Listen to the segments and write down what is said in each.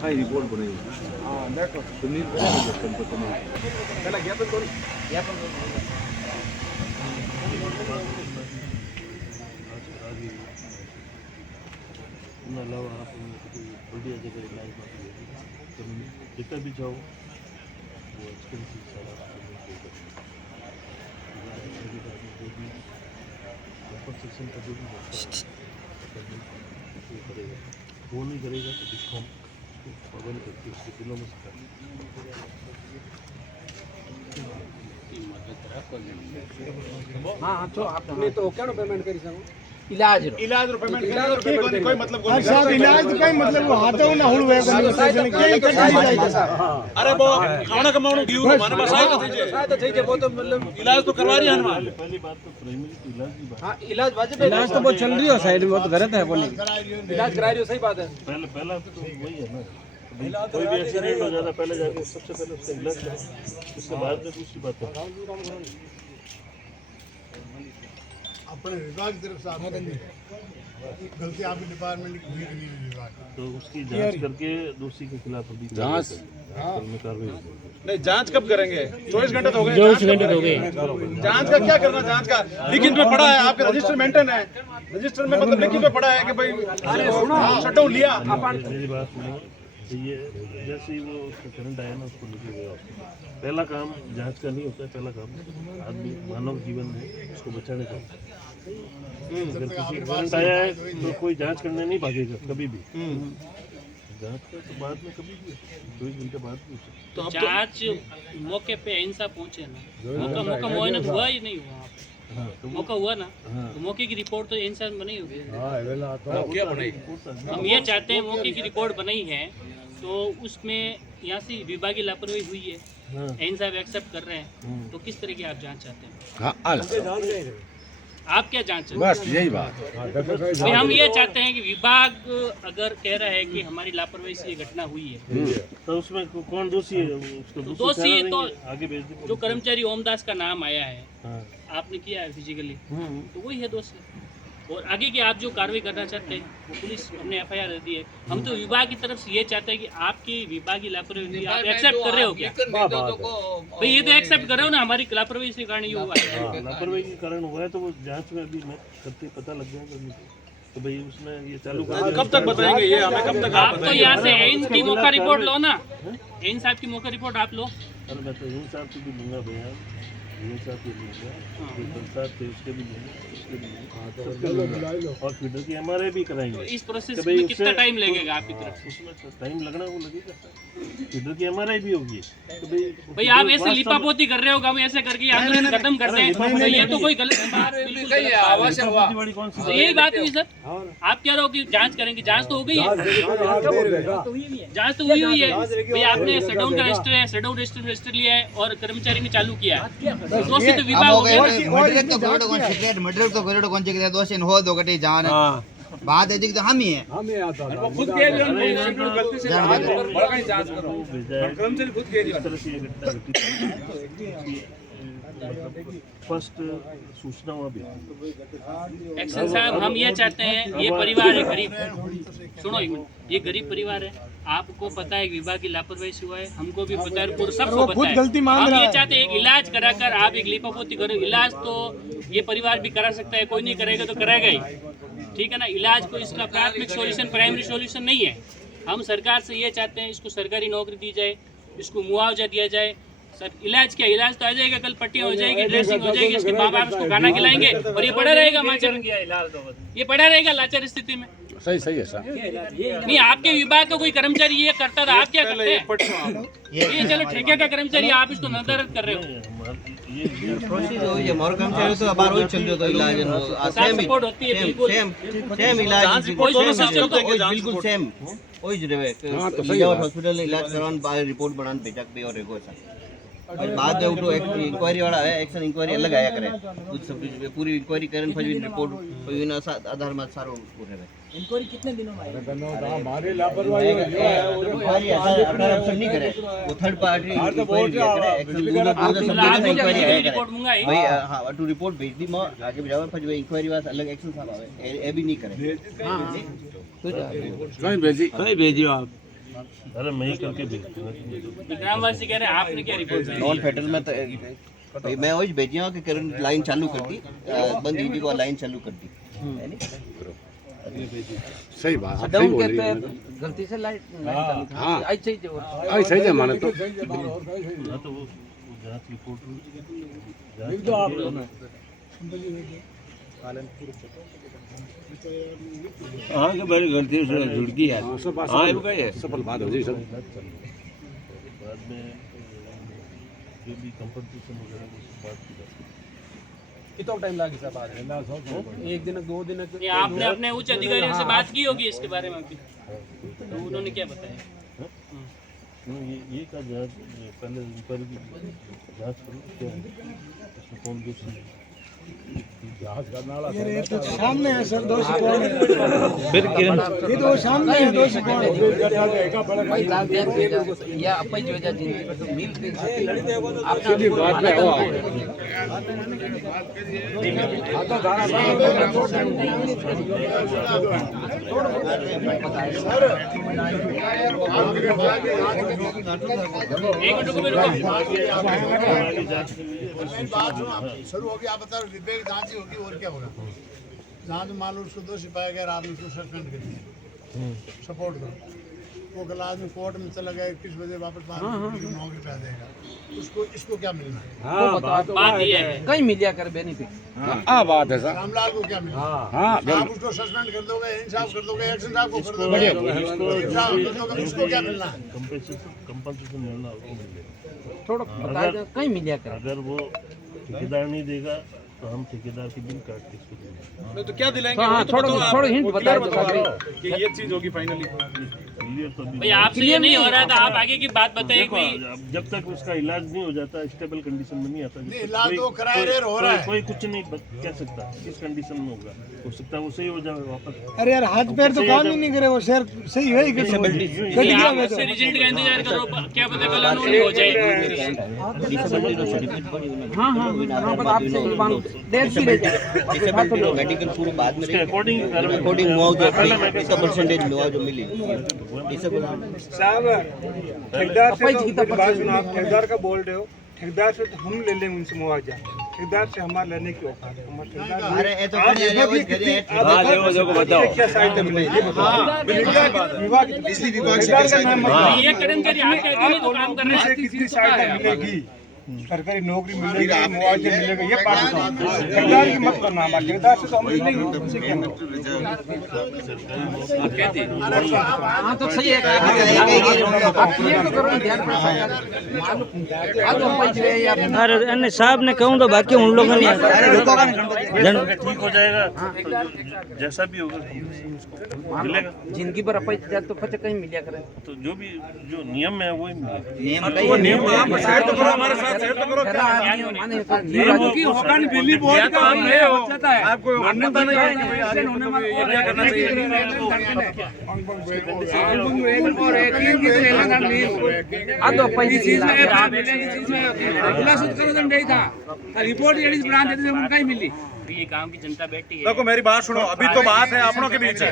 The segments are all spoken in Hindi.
हाँ रिपोर्ट बनाई हाँ देखो सुनील पहले गया तो अलावा आप बढ़िया जगह इलाज तो जितना भी जाओ वो एक्सपेंसिव सारा सेक्शन का जो भी करेगा वो नहीं करेगा तो डिस्काउंट पाबंद करके उसके बिलों में से हाँ हाँ तो आपने तो क्या पेमेंट करी सको इलाज पेमेंट कोई मतलब साहब इलाज कोई मतलब वो हाथों ना हुल वे अरे वो खाना कमाउनु दियो माने बसाई तो થઈ જાય तो થઈ જાય वो तो मतलब इलाज तो करवा रही है हनुमान पहली बात तो प्राइमरी इलाज की बात हाँ इलाज वाजिब है इलाज तो बहुत चल रही है साइड में, वो तो गलत है बोली इलाज करा रही हो, सही बात है। पहला तो वही है ना, कोई भी एक्सीडेंट हो जाता पहले जाके सबसे पहले उसका इलाज करो, उसके बाद में दूसरी बात है। अपने विभाग की तरफ से आप गलती आपके डिपार्टमेंट की हुई नहीं विभाग तो उसकी जांच करके दोषी के खिलाफ अभी जांच में कार्रवाई होगी। नहीं जांच कब करेंगे 24 घंटे तो हो गए 24 घंटे हो गए। जांच का क्या करना, जांच का लिखित में पड़ा है, आपके रजिस्टर मेंटेन है, रजिस्टर में मतलब लिखित में पड़ा है कि भाई शटडाउन लिया। मेरी बात सुनो, ये जैसे ही वो उसका करंट आया ना उसको लेके गया, पहला काम जांच का नहीं होता है, पहला काम आदमी मानव जीवन में उसको बचाने का। अगर किसी करंट आया है तो कोई जांच करने नहीं भागेगा कभी भी, जांच का तो बाद में कभी भी 24 घंटे बाद भी तो जांच मौके पे हिंसा पहुंचे ना, मौका मुआयना हुआ ही नहीं हुआ, मौका हुआ ना तो मौके की रिपोर्ट तो इंसान बनी होगी। क्या बनाई हम ये चाहते हैं मौके की रिपोर्ट बनाई है तो उसमें यहाँ से विभागीय लापरवाही हुई है, इंसाफ एक्सेप्ट कर रहे हैं, तो किस तरह की आप जांच चाहते हैं? आप क्या जांच चाहते हैं? बस यही बात भाई हम ये चाहते हैं कि विभाग अगर कह रहा है कि हमारी लापरवाही से ये घटना हुई है तो उसमें कौन दोषी है? उसको दोषी तो आगे भेज देंगे। जो कर्मचारी ओमदास का नाम आया है, हाँ। आपने किया है फिजिकली, तो वही है दोषी। और आगे की आप जो कार्रवाई करना चाहते हैं वो पुलिस हमने एफआईआर दी है, हम तो विभाग की तरफ से ये चाहते हैं कि आपकी विभाग की लापरवाही आप एक्सेप्ट कर रहे हो क्या? भाई ये तो एक्सेप्ट कर रहे हो ना, हमारी लापरवाही से कारण ये हुआ है। लापरवाही के कारण हुआ है तो वो जांच में अभी मैं करते पता लग जाएगा तो भाई उसमें ये चालू कर। कब तक बताएंगे ये हमें, कब तक आप तो यहाँ से एन की मौका रिपोर्ट लो ना, एन साहब की मौका रिपोर्ट आप लो। अरे मैं तो इन साहब से भी लूँगा भैया, इन साहब के लूँगा, साहब थे उसके भी लूँगा, उसके भी लूँगा और फीडर की MRI भी कराएंगे। तो इस प्रोसेस में कितना टाइम लगेगा आपकी तरफ से? उसमें टाइम लगना वो लगेगा, फीडर की MRI भी होगी तो भाई आप ऐसे लिपापोती कर रहे हो, हम ऐसे करके आंदोलन खत्म कर रहे हैं, ये तो कोई गलत बात यही बात हुई सर। आप कह रहे हो कि जांच करेंगे, जांच तो हो गई है, जांच तो हुई है भाई। आपने शटडाउन का रजिस्टर है, शटडाउन रजिस्टर लिया है और कर्मचारी ने चालू किया है, दोषी तो विभाग हो गया। मटेरियल तो कोई कौन चाहिए दोषी हो दो गटी जान बात है तो हम ही है खुद कह रही है गलती से बड़ा कहीं जांच करो, कर्मचारी खुद कह रही है। फर्स्ट सूचना हुआ भी एक्शन साहब हम ये चाहते हैं, ये परिवार है गरीब, सुनो एक मिनट, ये गरीब परिवार है, आपको पता है विभाग की लापरवाही से हुआ है, हमको भी पता है, सबको पता है। हम ये चाहते हैं एक इलाज कराकर आप एक लिपापोती करो, इलाज तो ये परिवार भी करा सकता है, कोई नहीं करेगा तो कराएगा ही, ठीक है ना। इलाज को इसका प्राथमिक सॉल्यूशन प्राइमरी सॉल्यूशन नहीं है। हम सरकार से ये चाहते हैं इसको सरकारी नौकरी दी जाए, इसको मुआवजा दिया जाए। सर इलाज क्या, इलाज तो आ जाएगा, कल पट्टियाँ हो जाएगी, ड्रेसिंग हो जाएगी, इसके माँ बाप इसको खाना खिलाएंगे और ये पड़ा रहेगा माचर, ये पड़ा रहेगा लाचार स्थिति में। सही है सर। नहीं आपके विभाग का कोई कर्मचारी ये करता था, आप क्या करते हैं? ये चलो ठेके का कर्मचारी, आप इसको नजरअंदाज कर रहे हो। ये मोर कर्मचारी तो बार रोज चल तो इलाज सपोर्ट होती है, बिल्कुल सेम इलाज बिल्कुल सेम वही जो हॉस्पिटल इलाज करवान रिपोर्ट बनाने भेजा पे और रेगो और बाद में उठो इंक्वायरी वाला है, एक्शन इंक्वायरी अलग आया करे, कुछ सब पूरी इंक्वायरी करन फिर रिपोर्ट ना आधार में सारो पूरे में इंक्वायरी कितने दिनों में आएगी? हमारी लापरवाही अफसर नहीं करे, वो थर्ड पार्टी इंक्वायरी करे, एक्शन रिपोर्ट मंगाई भाई हां टू रिपोर्ट भेज दी मैं आगे जावे फिर इंक्वायरी वाला अलग एक्शन साहब आवे ए भी नहीं करे। कहीं भेजियो आप अरे मैं ही करके भेजूंगा। ग्रामवासी कह रहे हैं आपने क्या रिपोर्ट दी? नॉन फेडरल में तो मैं वही भेजी हूँ कि करंट लाइन चालू कर दी, बंद ईबी को लाइन चालू कर दी है नी? सही बात है, डाउन कहते हैं गलती से लाइट हाँ ऐसे ही जो सही है माने तो हाँ तो वो जांच रिपोर्ट हाँ कि बड़ी गलती से जुड़ गई है। हाँ ये कहिए सफल बात हो जी सब। बाद में जो भी कंपनसेशन वगैरह वो सब बात की जाती है। कितना टाइम लगा साहब आज? एक दिन 2 दिन? ये आपने अपने उच्च अधिकारियों से बात की होगी इसके बारे में अभी, तो उन्होंने क्या बताया? ये का जांच पहले इंक्वायरी जांच करो क्या है इसमें कौन दोषी है। सामने है सर, दोषी कौन है? फिर किरण ये तो सामने है, दोषी कौन है? भाई लाल देख या अपन जो जा जिंदगी में तो मिल के आपने भी बात में हो एक मिनट रुको, शुरू होगी। आप बता रहे विवेक जांच ही होगी और क्या होगा? जांच मान लो उसको दोषी पाया गया, आपने उसको सस्पेंड कर दिया, सपोर्ट करो, वो कल आदमी कोर्ट में चला गया, 21 बजे वापस नौकरी पे आ जाएगा, उसको इसको क्या मिलना है? बात ये है कहीं मिलिया कर बेनिफिट हाँ बात है सर। रामलाल को क्या मिलना? हाँ आप उसको सस्पेंड कर दोगे, इंसाफ कर दोगे, एक्शन साहब को कर दोगे, इसको क्या मिलना है? कंपनसेशन मिलना उसको मिलेगा। थोड़ा बता दो कहीं मिलिया कर। अगर वो ठेकेदार नहीं देगा तो हम ठेकेदार की बिल काट के इसको देंगे। नहीं तो क्या दिलाएंगे? हाँ, वही तो बताओ आप। थोड़ा हिंट वो बता clear दो बताओ अभी। कि ये चीज होगी फाइनली। क्लियर तो अभी भाई आपसे ये नहीं हो रहा था, आप आगे की बात बताइए देखो, कोई। अब जब तक उसका इलाज नहीं हो जाता स्टेबल कंडीशन में नहीं आता। नहीं, इलाज तो किराए रेट हो रहा है। कोई कुछ नहीं कह सकता किस कंडीशन में होगा, हो सकता है वो सही हो जाए वापस। अरे यार हाथ पैर तो काम ही नहीं करे, वो शेर सही है ही आप उससे रिजल्ट का इंतजार करो, क्या पता कल उन्होंने हो जाए। हाँ हाँ आपसे डेट भी रह जाए। मेडिकल पूरा बाद में अकॉर्डिंग अकॉर्डिंग मुआवजा इसका परसेंटेज मुआवजा मिले साहब ठेकेदार से तो मेरी बात सुनो, आप ठेकेदार का बोल रहे हो, ठेकेदार से तो हम ले लेंगे उनसे मुआवजा, ठेकेदार से हमारे लेने की औकात है। हमारे ठेकेदार अरे ये तो आप देखो कि कितनी बताओ क्या सहायता मिलेगी ये बताओ। विभाग बिजली विभाग से ये कदम करिए, आप कहते हैं तो काम कर रहे हैं। कितनी सहायता मिलेगी, सरकारी नौकरी मिलेगी, मुआवजा मिलेगा, ये बात बताओ। ठेकेदार की मत करना, हमारे ठेकेदार से तो हम ले लेंगे, उनसे क्या मतलब? हाँ तो सही है। आप ये तो करो ध्यान अरे साहब ने कहूँ तो बाकी उन लोगों ने ठीक हो जाएगा जैसा भी होगा मिलेगा। जिंदगी भर अपन तो पता कहीं मिलिया करे। तो जो भी जो नियम है वही मिलेगा। नियम आप शेयर तो करो हमारे साथ, शेयर तो करो। बिजली बोर्ड का आप नए हो, आपको मान्यता नहीं है कि भाई आगे ये क्या करना चाहिए। ಅದು पैसे रिपोर्ट कहीं मिली। ये गांव की जनता बैठी है। देखो मेरी बात सुनो, अभी तो बात है अपनों के बीच है।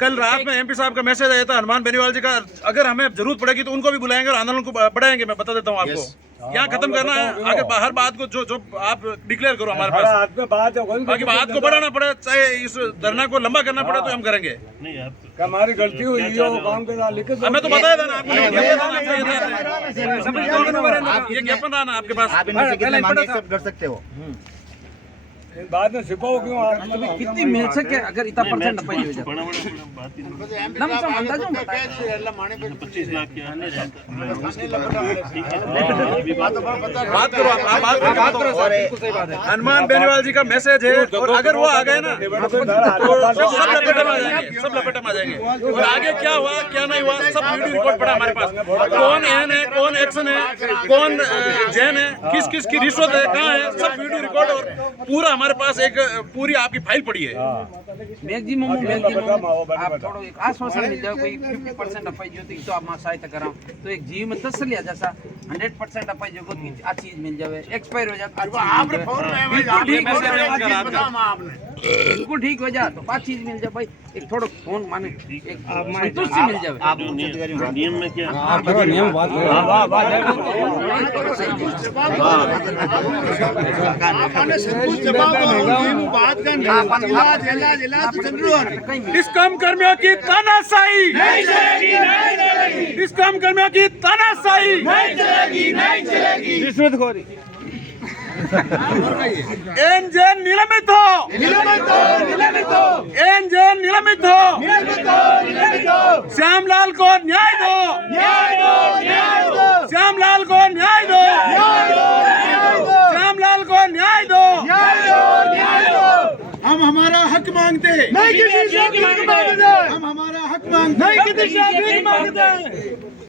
कल रात में एमपी साहब का मैसेज आया था हनुमान बेनीवाल जी का, अगर हमें जरूरत पड़ेगी तो उनको भी बुलाएंगे और आंदोलन को बढ़ाएंगे। मैं बता देता हूँ आपको, यहाँ खत्म करना है। आगे हर बात को जो आप डिक्लेयर करो हमारे पास, बाकी बात को बढ़ाना पड़े, चाहे इस धरना को लंबा करना पड़े तो हम करेंगे। नहीं आप हमारी गलती हुई है, वो काम के साथ लिख हमें तो बताया था ना आपको, ये ज्ञापन रहा ना आपके पास। आप इनमें से कितने मांगे एक्सेप्ट कर सकते हो? बाद में छिपाओ क्यों? कितनी मिल सके अगर इतना परसेंट अपन हो जाए बड़ा बात ही नहीं। नम सम अंदाजा 25 लाख के आने बात करो आप बात करो। हनुमान बेनीवाल जी का मैसेज है, और अगर वो आ गए ना तो सब लपेटे में आ जाएंगे, सब लपेटे में आ जाएंगे। और आगे क्या हुआ क्या नहीं हुआ सब वीडियो रिकॉर्ड पड़ा हमारे पास। कौन एन है, कौन एक्शन है, कौन जैन है, किस किस की रिश्वत है, कहाँ है, सब वीडियो रिकॉर्ड और पूरा हमारे पास एक पूरी आपकी फाइल पड़ी है। मैक्सिमम आप थोड़ा एक आश्वासन मिल जाए, कोई 50% अपाई जो तो आप मां सहायता करा तो एक जीव में तसलिया जैसा 100% अपाई जो आ चीज मिल जावे, एक्सपायर हो जाता आपने फोन में आपने बिल्कुल ठीक हो जाए तो बात चीज मिल जाए भाई, एक थोड़ा फोन माने एक संतुष्टि मिल जाए। आप नियम में क्या नियम बात डिस्कॉम कर्मियों की तानाशाही नहीं चलेगी, डिस्कॉम कर्मियों की तानाशाही नहीं चलेगी। रिश्वतखोरी एनजेन निलंबित हो, एनजेन निलंबित हो, श्यामलाल को न्याय दो, श्यामलाल को न्याय दो, श्यामलाल को न्याय दो। हम हमारा हक मांगते, नहीं किसी से हक मांगते, हम हमारा हक मांगते, नहीं किसी से हक मांगते।